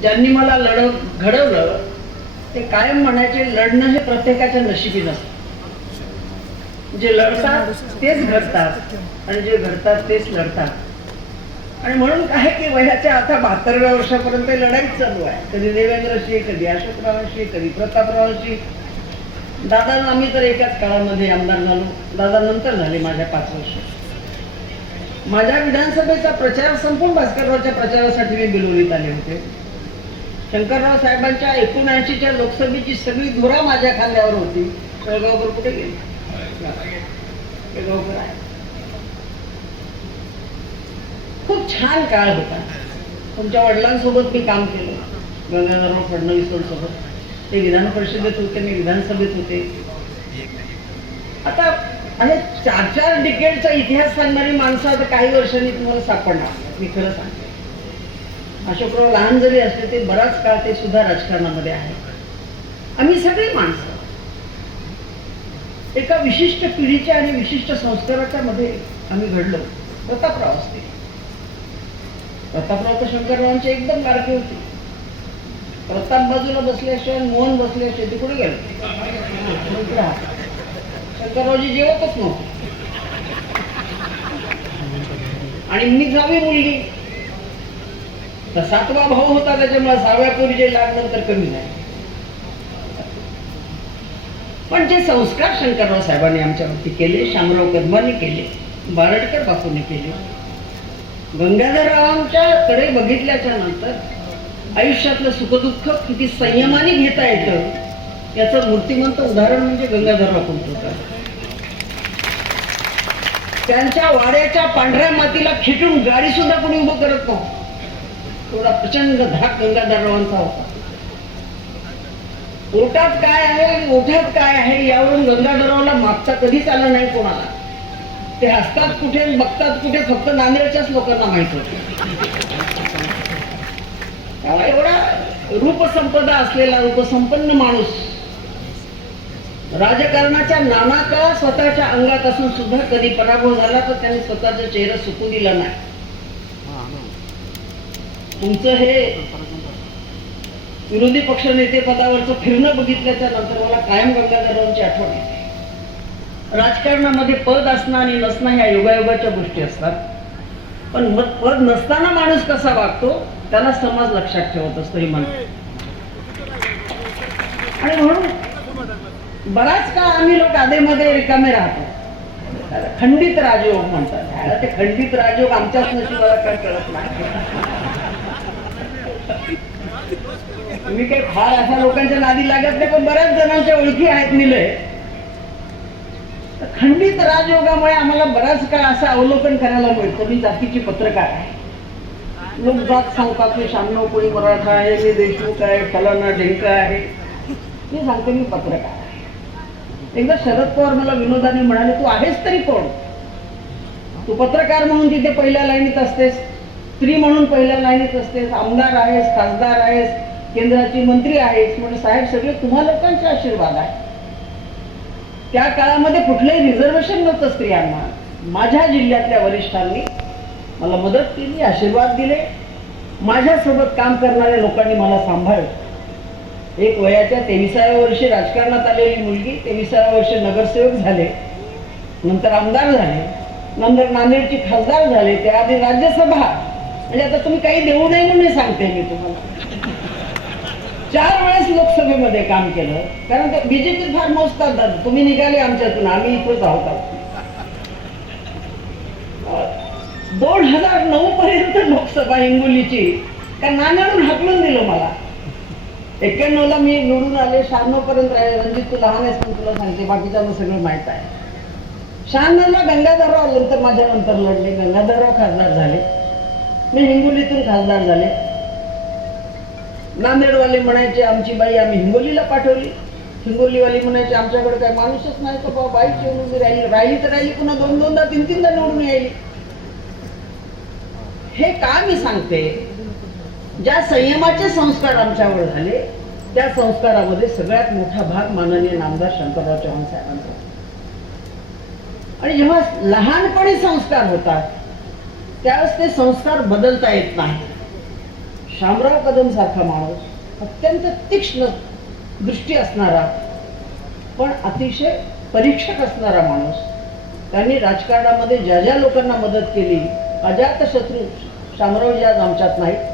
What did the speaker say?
ज्यांनी मला घडवलं ते कायम म्हणायचे, लढणं हे प्रत्येकाच्या नशिबी नसतं. जे लढतात तेच घडतात आणि जे घडतात तेच लढतात. आणि म्हणून काय की वयाच्या आता 72व्या वर्षापर्यंत लढाई चालू आहे. कधी देवेंद्रशी, कधी अशोकरावांशी, कधी प्रतापरावांशी. दादा आम्ही तर एकाच काळामध्ये आमदार झालो. दादा नंतर झाले माझ्या 5 वर्ष. माझ्या विधानसभेचा प्रचार संपून भास्कररावच्या प्रचारासाठी मी बिलोलीत आले होते. शंकरराव साहेबांच्या 79च्या लोकसभेची सगळी धुरा माझ्या खांद्यावर होती. जळगावकर कुठे गेले? जळगावकर आहे. खूप छान काळ होता. तुमच्या वडिलांसोबत मी काम केलं, गंगाधरराव फडणवीसांसोबत. ते विधान परिषदेत होते, मी विधानसभेत होते. आता आणि 4-4 डिकेडचा इतिहास सांगणारी माणसं आता काही वर्षांनी तुम्हाला सापडणार. मी खरं सांगते, अशोकराव लहान जरी असले ते बराच काळ ते सुद्धा राजकारणामध्ये आहे. आम्ही सगळी माणसं एका विशिष्ट पिढीच्या आणि विशिष्ट संस्काराच्या मध्ये आम्ही घडलो. प्रतापराव असते, प्रतापराव तर शंकररावांचे एकदम बारके होते. प्रताप बाजूला बसल्याशिवाय, मोहन बसल्याशिवाय ते कुठे गेले? शंकररावजी जेवतच नव्हते. आणि मी जावी मुलगी, तर 7वा भाऊ होता, त्याच्यामुळे 6व्या पोरीचे लाग नंतर कमी झाले. पण जे संस्कार शंकरराव साहेबांनी आमच्यावरती केले, शामराव कदमांनी केले, बारडकर बापूंनी केले, गंगाधररावांच्या कडे बघितल्याच्या नंतर आयुष्यातलं सुखदुःख किती संयमाने घेता येतं याचं मूर्तिमंत उदाहरण म्हणजे गंगाधरराव कुलकर्णी. त्यांच्या वाड्याच्या पांढऱ्या मातीला खेटून गाडी सुद्धा कोणी उभं करत नव्हतं. थोडा प्रचंड धाक गंगाधररावांचा होता. ओठात काय आहे, ओठात काय आहे यावरून गंगाधररावला मागता कधीच आला नाही कोणाला. ते हसतात कुठे, बघतात कुठे, फक्त नांदेडच्याच लोकांना माहित होते. एवढा रूपसंपदा असलेला रूपसंपन्न माणूस राजकारणाच्या नाना काळ स्वतःच्या अंगात असून सुद्धा कधी पराभव झाला तर त्यांनी स्वतःचा चेहरा सुकू दिला नाही. तुमचं हे विरोधी पक्ष नेते पदावरचं फिरणं बघितल्याच्या नंतर मला कायम गंगाधररावांची आठवण येते. राजकारणामध्ये पद असणं आणि नसणं ह्या योगायोगाच्या गोष्टी असतात. पण पद नसताना माणूस कसा वागतो त्याला समाज लक्षात ठेवत असतो हे म्हणतो. आणि म्हणून बराच काळ आम्ही लोक आधेमध्ये रिकामे राहतो. खंडित राजयोग म्हणतात. ते खंडित राजयोग आमच्याच नशिबाला काय कळत नाही. मी काही फार अशा लोकांच्या नादी लागत नाही, पण बऱ्याच जणांच्या ओळखी आहेत निलय. खंडित राजयोगामुळे आम्हाला बराच काळ असं अवलोकन करायला मिळतं. मी जातीची पत्रकार आहे. लोक जात सांगतात मी शामराव कोळी मराठा आहे, मी देशमुख आहे, फलाना ढेंका आहे. मी सांगते मी पत्रकार आहे. एकदा शरद पवार मला विनोदाने म्हणाले, तू आहेस तरी कोण? तू पत्रकार म्हणून तिथे पहिल्या लाईनीत असतेस, स्त्री म्हणून पहिल्या लाईनीत असतेस, आमदार आहेस, खासदार आहेस, केंद्राची मंत्री आहेस. म्हणजे साहेब सगळे तुम्हा लोकांचे आशीर्वाद आहे. त्या काळामध्ये कुठलंही रिझर्वेशन नव्हतं स्त्रियांना. माझ्या जिल्ह्यातल्या वरिष्ठांनी मला मदत केली, आशीर्वाद दिले. माझ्यासोबत काम करणाऱ्या लोकांनी मला सांभाळलं. एक वयाच्या 23व्या वर्षी राजकारणात आलेली मुलगी 23व्या वर्षी नगरसेवक झाले, नंतर आमदार झाले, नंतर नांदेडची खासदार झाले, त्याआधी राज्यसभा. म्हणजे आता तुम्ही काही देऊ नये म्हणून सांगते मी तुम्हाला. 4 वेळेस लोकसभेमध्ये काम केलं. कारण ते बीजेपीत फार मोजतात. तुम्ही निघाले आमच्यातून, आम्ही इथंच आहोत. 2009 पर्यंत लोकसभा हिंगोलीची का नाण्यावरून हाकलून दिलं मला. 91ला मी निवडून आले. 96 पर्यंत राहिले. रणजित तू लहान आहेस पण तुला सांगते, बाकीच्यांना सगळं माहित आहे. 96ला गंगाधरराव नंतर माझ्या नंतर लढले. गंगाधरराव खासदार झाले, मी हिंगोलीतून खासदार झाले. नांदेडवाले म्हणायचे आमची बाई आम्ही हिंगोलीला पाठवली. हिंगोलीवाली म्हणायचे आमच्याकडे काही माणूसच नाही तर बाबा बाईच येऊन उभी राहिली तर राहिली, पुन्हा 2-2दा 3-3दा निवडून यायली. हे का मी सांगते, ज्या संयमाचे संस्कार आमच्यावर झाले त्या संस्कारामध्ये सगळ्यात मोठा भाग माननीय नामदार शंकरराव चव्हाण साहेबांचा. आणि जेव्हा लहानपणी संस्कार होतात त्यावेळेस ते संस्कार बदलता येत नाही. शामराव कदम सारखा माणूस, अत्यंत तीक्ष्ण दृष्टी असणारा पण अतिशय परीक्षक असणारा माणूस. त्यांनी राजकारणामध्ये ज्या ज्या लोकांना मदत केली, अजातशत्रू शामरावजी आज आमच्यात नाहीत,